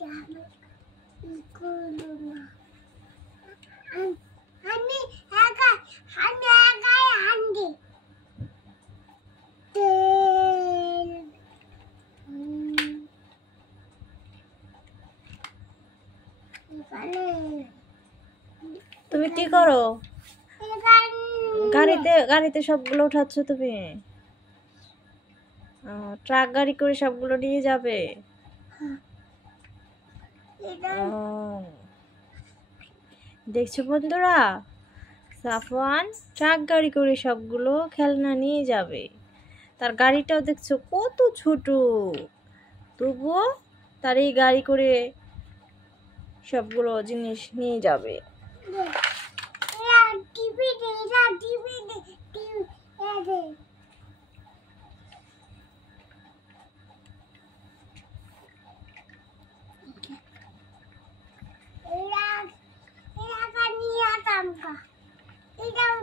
তুমি কি করো? গাড়িতে সবগুলো উঠাচ্ছ তুমি? ট্রাক গাড়ি করে সবগুলো নিয়ে যাবে? দেখছো বন্ধুরা, সাফওয়ান ট্রাক গাড়ি করে সবগুলো খেলনা নিয়ে যাবে। তার গাড়িটাও দেখছো কত ছোট, তবুও তার এই গাড়ি করে সবগুলো জিনিস নিয়ে যাবে।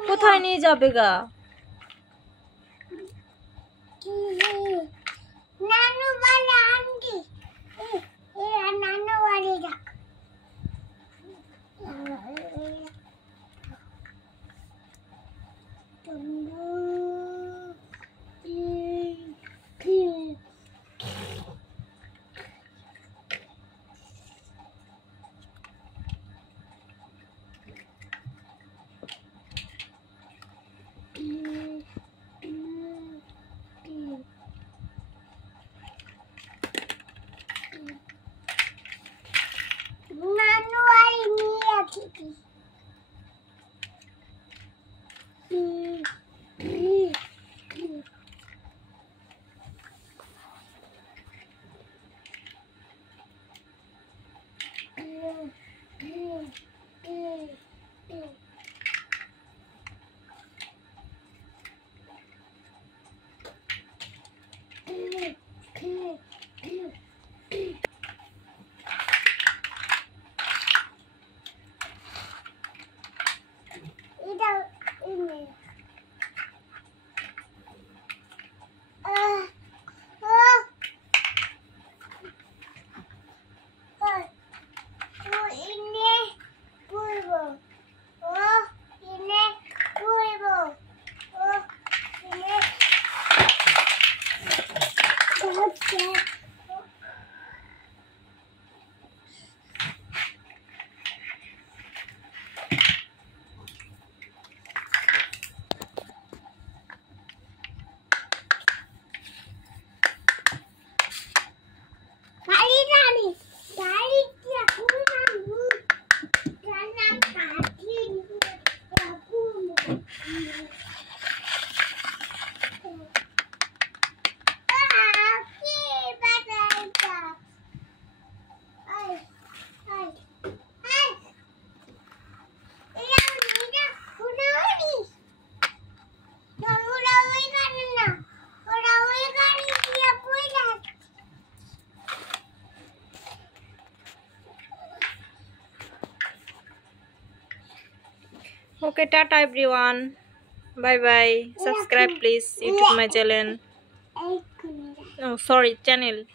কোথায় নিয়ে যাবে গা? নানু বাড়ি আন্টি, নানু বাড়ি যাক। নানু বাড়ি নিয়ে আসি। Okay, tata everyone. Bye bye. Subscribe please YouTube my channel. Oh sorry, channel.